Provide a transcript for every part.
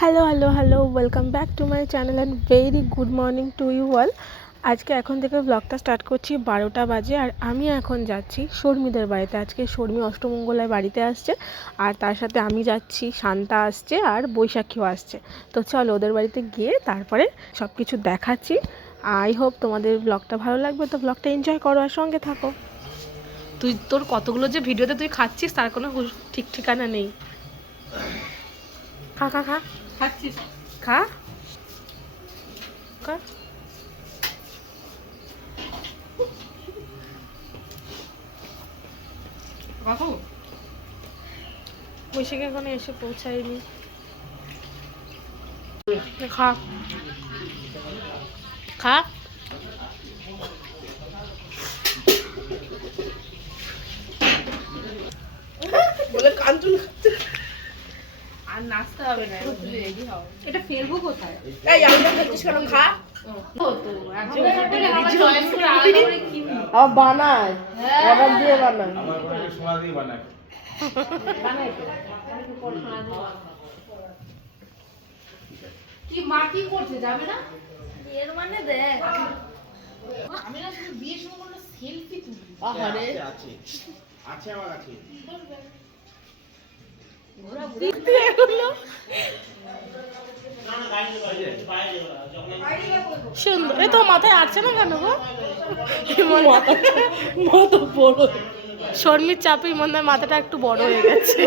Hello welcome back to my channel and very good morning to you all. আজকে এখন থেকে ব্লগটা start করছি 12টা বাজে। আর আমি এখন যাচ্ছি শর্মিদের বাড়িতে। আজকে শর্মি অষ্টমঙ্গলায় বাড়িতে আসছে, আর তার সাথে আমি যাচ্ছি, শান্তা আসছে আর বৈশাখীও আসছে। তো চলো ওদের বাড়িতে গিয়ে তারপরে সব কিছু দেখাচ্ছি। আই হোপ তোমাদের ব্লগটা ভালো লাগবে, তো ব্লগটা এনজয় করো আর সঙ্গে থাকো। তোর কতগুলো যে ভিডিওতে তুই খাচ্ছিস তার কোনো ঠিক ঠিকানা নেই। খা খা খা খাচ্ছিস, খা খা। বৈশাখী এখনো এসে পৌঁছায়নি। খা খা। বলে কাঞ্চন আর নাচতে হবে না, রেডি হও। এটা ফেলবো কোথায়? এই আমরা খাচ্ছিস কেন? খা। বানায় অর্ডার দিয়ে বানায়, আমার বাড়ি সোনা দিয়ে বানায়। কি মা কি করতে যাবে না এর মানে? দেখ আমি না শুধু বিয়ের সময় কোনো সেলফি তুলি। আরে আছে আছে আমার কাছে ঘোরা দেখতে এগুলো সুন্দর। এ তো মাথায় আসছে না কেন গো? মাথা বড়, শর্মির চাপে মনে হয় মাথাটা একটু বড় হয়ে গেছে।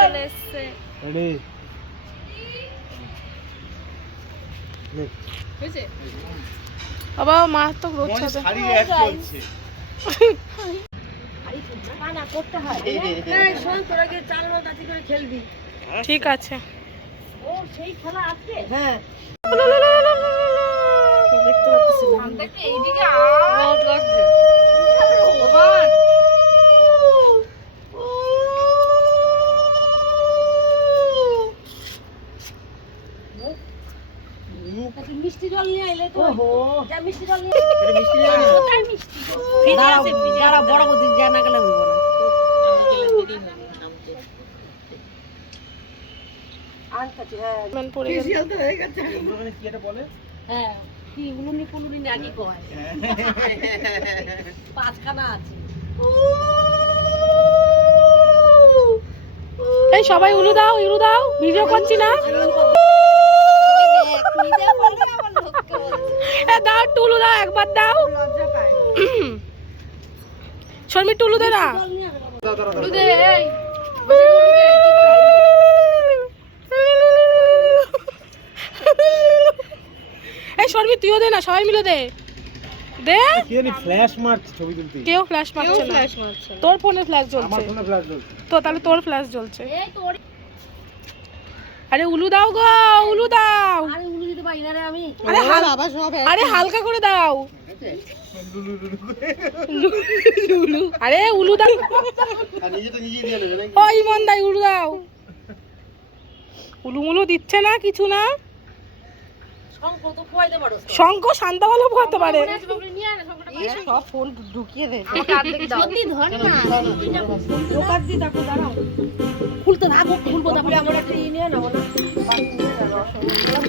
চলে এসছে বাবা, মা তো রোজ ঠিক আছে। হ্যাঁ মিষ্টি জল নিয়ে আইলে তো মিষ্টি জল নিয়ে বড় বড় জানা গেলে হইব না। এই সবাই উলু দাও, ইলু দাও, ভিডিও করছি না। দাও টুলু দাও, একবার দাও। শর্মি টুলু দে না। এই শর্মি তুইও দে না, সবাই মিলে দে। দে ফ্ল্যাশ মারছে ছবি তুলতে। কেউ ফ্ল্যাশ মারছে না, তোর ফোনে ফ্ল্যাশ জ্বলছে। আমার ফোনে ফ্ল্যাশ জ্বলছে তো, তাহলে তোর ফ্ল্যাশ জ্বলছে। আরে উলু দাও গো, উলু দাও। আরে উলু দিতে পারি না রে আমি। আরে হালকা করে দাও। লুলু আরে উলু দাও। নিজে তো নিজে দিয়ে নেবে নাকি? ওই মন দাই, উলু দাও। উলু মুলু দিচ্ছে না, কিছু না। শঙ্খ তো খোয়াইতে পারো। শঙ্খ শান্ত ভালো খোয়াতে পারে। সব ফোন ঢুকিয়ে দে। সত্যি ধর না। দোকান দি দেখো, দাঁড়াও। খুলতে না, খুলবো তারপরে আমরা একটা নিয়ে নাও না।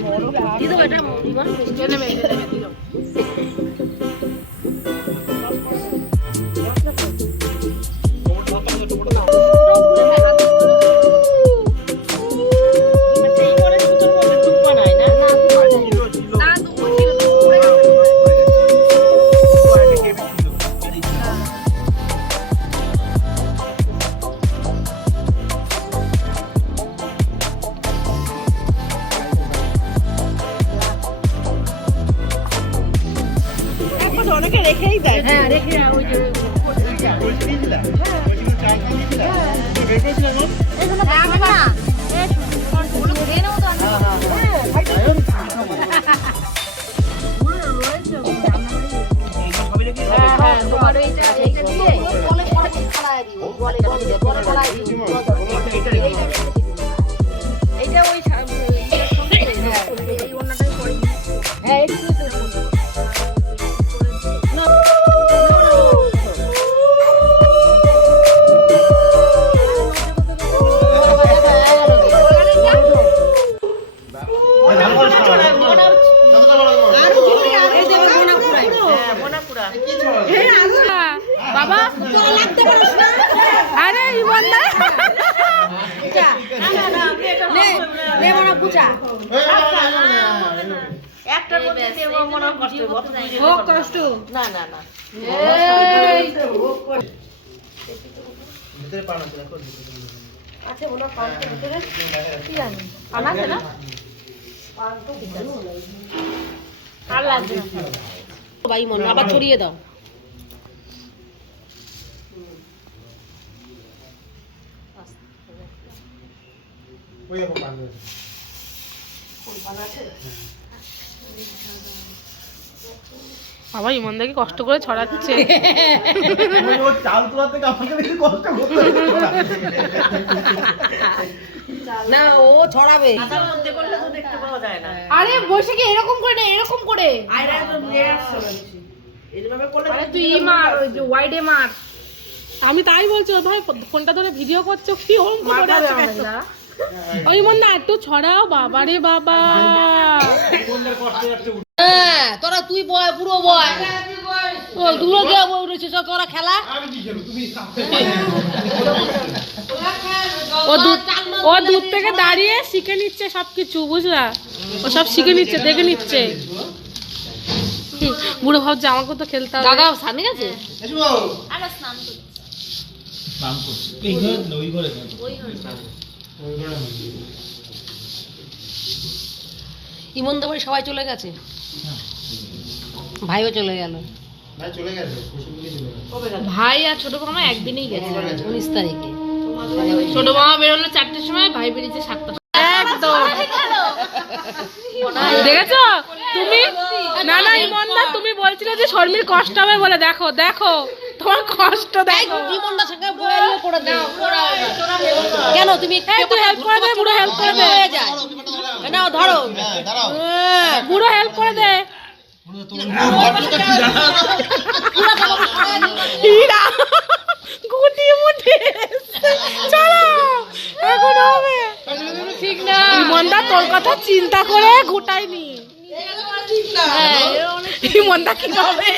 বড় দিদো এটা জীবন মিষ্টি নেবে দিদো। অনেকে রেখেই দেয়। হ্যাঁ রেখে ওই যে এইটা ওই হ্যাঁ বাবা আরে ইমনদা কষ্ট না না না আবার ছড়িয়ে দাও বাবা ইমনদাকে কষ্ট করে ছড়াচ্ছে না ও ছড়াবে আরে বসে কি এরকম করে না এরকম করে তুই মার ওয়াইডে মার আমি তাই বলছি ও ভাই ফোনটা ধরে ভিডিও করছো কি ওরকম করে ওই মন না একটু ছড়াও বাবা রে বাবা হ্যাঁ তোরা তুই বয় পুরো বয় ও দূরে গিয়ে বই রয়েছে তোরা খেলা ও দূর থেকে দাঁড়িয়ে শিখে নিচ্ছে সবকিছু বুঝলা ও সব শিখে নিচ্ছে দেখে নিচ্ছে বুড়ো ভাবছে আমাকে তো খেলতে হবে দাদা স্নানে গেছে ইমনদা বাড়ি সবাই চলে গেছে ভাইও চলে গেল ভাই আর ছোট মামা একদিনই গেছে 19 তারিখে ছোট মামা বেরোলো 4টার সময় ভাই বেরিয়েছে 7টা একদম দেখেছো তুমি না না ইমনদা তুমি বলছিলে যে শর্মির কষ্ট হবে বলে দেখো দেখো তোমার কষ্ট দেখো ইমনদার সঙ্গে বইয়ে করে দাও কেন তুমি একটু হেল্প করে দে বুড়ো হেল্প করে দে নাও ধরো বুড়ো হেল্প করে দে গুটি মুটি চলো এখন হবে ঠিক না ইমনদা তোর কথা চিন্তা করে ঘুটাইনি ইমনদা কি হবে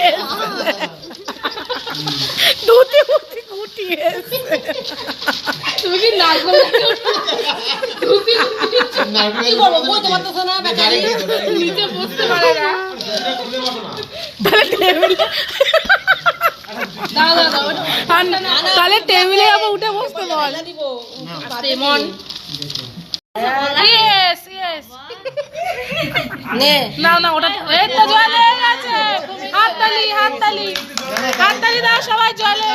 দুটি মুটি গুটিয়ে তুমি কি নারকল কি করবো বলতে পারতেছ না নিচে বসতে পারে না তাহলে টেবিলে আবার উঠে বসতে বল তেমন না না ওটা এই তো জলে গেছে হাততালি হাততালি হাততালি দাও সবাই জলে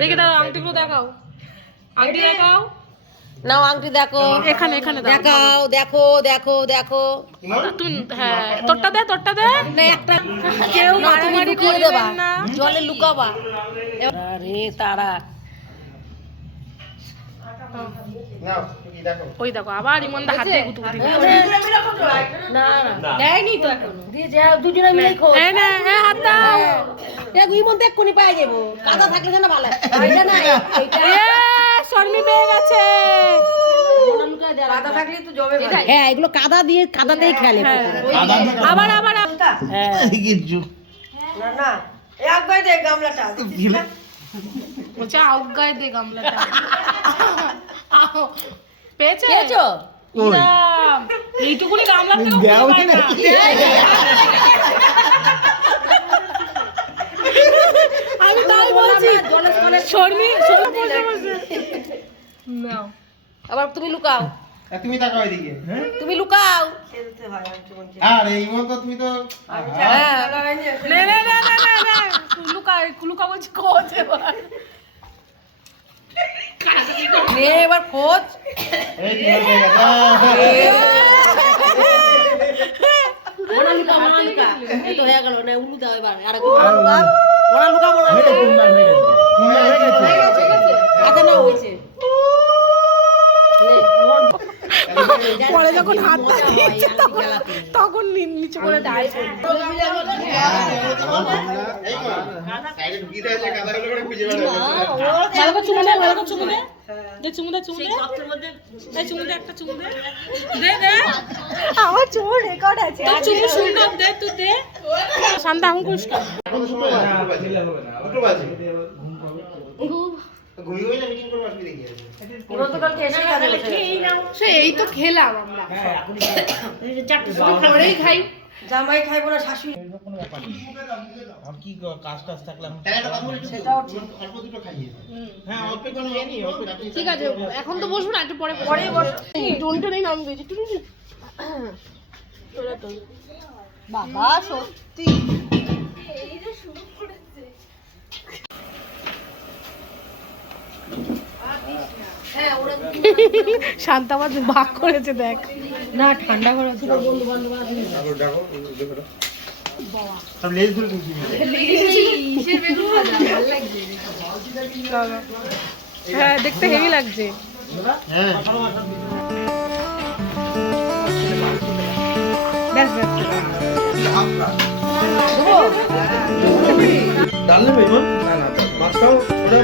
দেখে দাও আংটিগুলো দেখাও আংটি দেখাও নাও আংটি দেখো এখানে এখানে দেখাও দেখো দেখো দেখো তুমি হ্যাঁ তোরটা দে একটা কেউ মারামারি করে দেবা জলে লুকাবা আরে তারা ওই দেখো আবার ইমনদা হাতে গুতুগুতি না না দেয়নি তো এখনো দিয়ে যাও দুজনে মিলে খো এই না এই হাত দাও দেখ ইমনদা কোনি পায় যাবো কাদা থাকলে না ভালো এটা না এটা এ শর্মি পেয়ে গেছে কাদা থাকলে তো জমে ভালো হ্যাঁ এগুলো কাদা দিয়ে খেলে আবার আবার হ্যাঁ না না এই আগায় দে গামলাটা বলছে আগায় দে গামলাটা পেয়েছো এইটুকুনি গামলা আমি তাই বলছি শর্মি নাও আবার তুমি লুকাও তুমি তাকাও এদিকে তুমি লুকাও খেলতে হয় আরে এই মত তুমি তো না না না না না লুকা বলছি খোঁজ এবার খোঁজ এই কি হয়ে গেছে মোনালিকা এই তো হয়ে গেল না উলু দাও এবার আর লুকা আচ্ছা না হইছে পরে যখন হাত তখন নিচে করে দাঁড়ায় দে চুমু দে চুমু দে একটা চুমু দে দে আমার চুমু রেকর্ড আছে তো চুমু সুন্দর দে তুই দে শান্ত আমি করিস না এখন তো সময় আছে, দুটো বাজে। ঘুমিয়ে ঘুমিয়ে মিটিং করবো আসবি দেখি সে এই তো খেলাম আমরা পরেই খাই জামাই খাইবো না শাশুড়ি আর কি কাজ টাজ থাকলাম অল্প দুটো খাইয়ে হ্যাঁ অল্প কোনো জানি ঠিক আছে এখন তো বসবো না একটু পরে পরে বসো টোনটা নেই নাম দিয়েছি তোরা তো বাবা সত্যি শান্তা আমার ভাগ করেছে দেখ না ঠান্ডা করে ছিল বন্ধু বান্ধব আছে সব লেজ ধরে খুঁজছি হ্যাঁ দেখতে হেভি লাগছে হ্যাঁ ব্যাস ব্যাস ডাল নেবে ইমন না না মাছটাও ওটা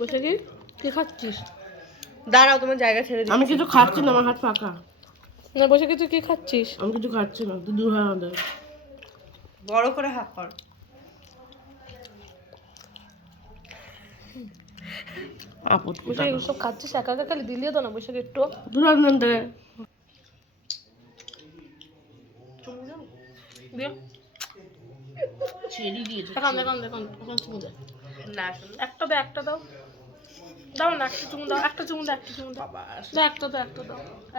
বসে কি কি খাচ্ছিস দাঁড়াও তোমার জায়গা ছেড়ে দিই আমি কিছু খাচ্ছি না আমার হাত ফাঁকা না বসে কিছু কি খাচ্ছিস আমি কিছু খাচ্ছি না তুই দূর হয় আমাদের বড় করে হাত কর আপদ বসে সব খাচ্ছিস একা একা খালি দিলিও তো না বসে একটু দূর আনন্দ দিও ছেড়ে দিয়েছে এখন চুমু দে না একটা দাও দাও না একটা চুমু দাও একটা চুমু দাও বাবা একটা দাও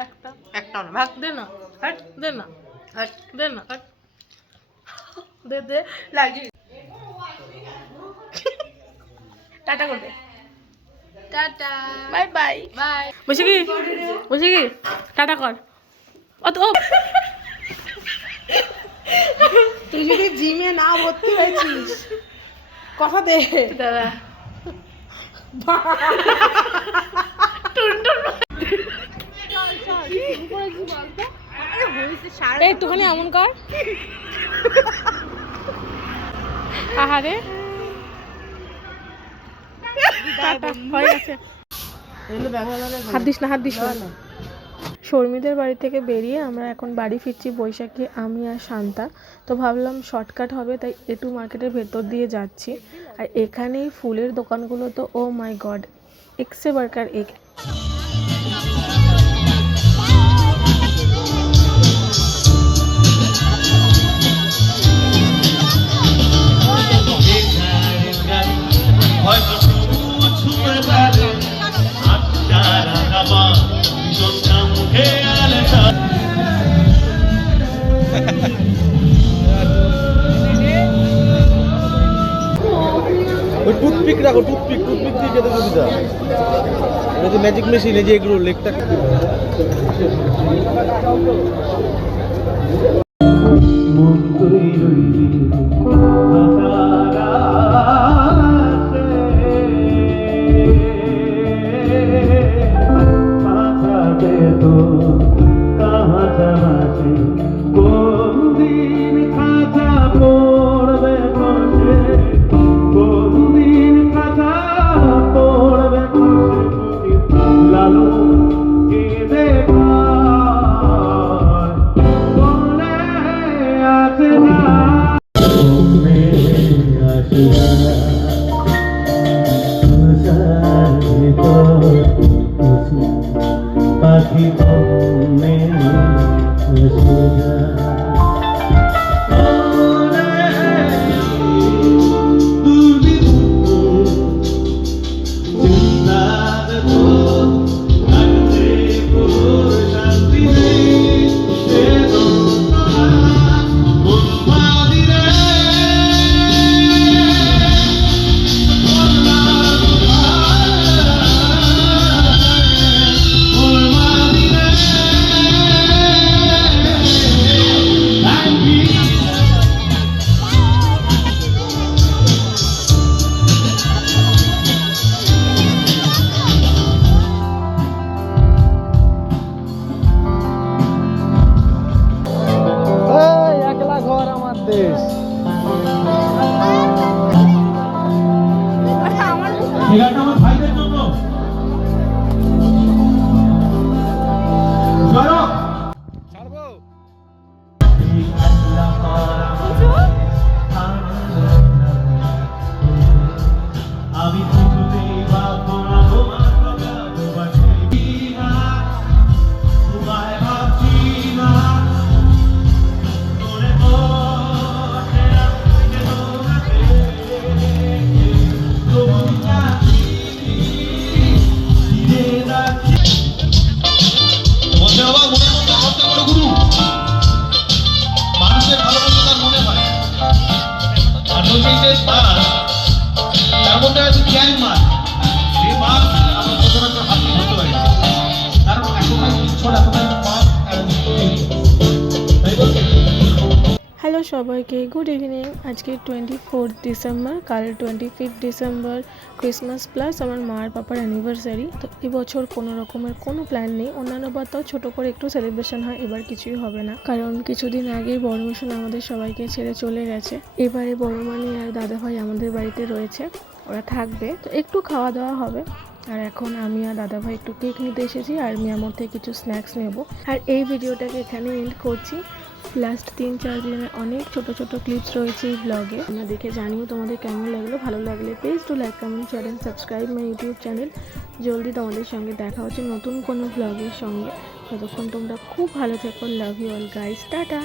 একটা একটাও না ভাগ দে না হাট দে না হাট দে না হাট দে লাগছে টাটা করে টাটা বাই বাই বাই বসে কি টাটা কর ও তো তুই যদি জিমে না ভর্তি হয়েছিস কথা দে দাদা একটুখানি এমন কর আহারে হয়ে গেছে হাত দিস না শর্মিদের বাড়ি থেকে বেরিয়ে আমরা এখন বাড়ি ফিরছি বৈশাখী আমি আর শান্তা তো ভাবলাম শর্টকাট হবে তাই একটু মার্কেটের ভেতর দিয়ে যাচ্ছি আর এখানেই ফুলের দোকানগুলো তো ও মাই গড একসে বার্কার এক ওই টুথপিক রাখো টুথপিক দিয়ে খেতে সুবিধা এটা যে ম্যাজিক মেশিন এই যে এগুলো লেগটা this? এগারোটা আমার ভাইদের জন্য ছাড়বো। আমি খুঁজতেই পাবো না তোমার কথা, তোমার সেই না, তোমায় ভাবছি না, মনে পড়ে আসছে তোমাকে, তবু চাচ্ছি ফিরে যাচ্ছি। বলতে বাবা মনের মধ্যে ভক্ত করো গুরু, মানুষের ভালোবাসা তার মনে হয়, আর হচ্ছে যে মাছ, তার মধ্যে আছে জ্ঞান মাছ, সেই মাছ আমার সচরাচর হাত দিয়ে ধরতে পারি না। কারণ এতটাই ইচ্ছর, এতটাই মাছ এবং তাই বলছি। হ্যালো সবাইকে, গুড ইভিনিং। আজকে 24 ডিসেম্বর, কাল 25 ডিসেম্বর ক্রিসমাস প্লাস আমার মার পাপার অ্যানিভার্সারি। তো এবছর কোনো রকমের কোনো প্ল্যান নেই। অন্যান্য বার তাও ছোটো করে একটু সেলিব্রেশন হয়, এবার কিছুই হবে না, কারণ কিছুদিন আগেই বড় মিশন আমাদের সবাইকে ছেড়ে চলে গেছে। এবারে বড় মানি আর দাদাভাই আমাদের বাড়িতে রয়েছে, ওরা থাকবে, তো একটু খাওয়া দাওয়া হবে। আর এখন আমি আর দাদাভাই একটু কেক নিতে এসেছি, আর মিয়ামোর থেকে কিছু স্ন্যাক্স নেব। আর এই ভিডিওটাকে এখানে এন্ড করছি। লাস্ট 3-4 দিনের অনেক ছোট ছোট ক্লিপস রয়েছে এই ব্লগে, তোমরা দেখে জানিও তোমাদের কেমন লাগলো। ভালো লাগলে please to like, comment, share and subscribe my YouTube channel. জলদি তোমাদের সঙ্গে দেখা হচ্ছে নতুন কোনো ব্লগের সঙ্গে। ততক্ষণ তোমরা খুব ভালো থেকো। Love you all guys, tata.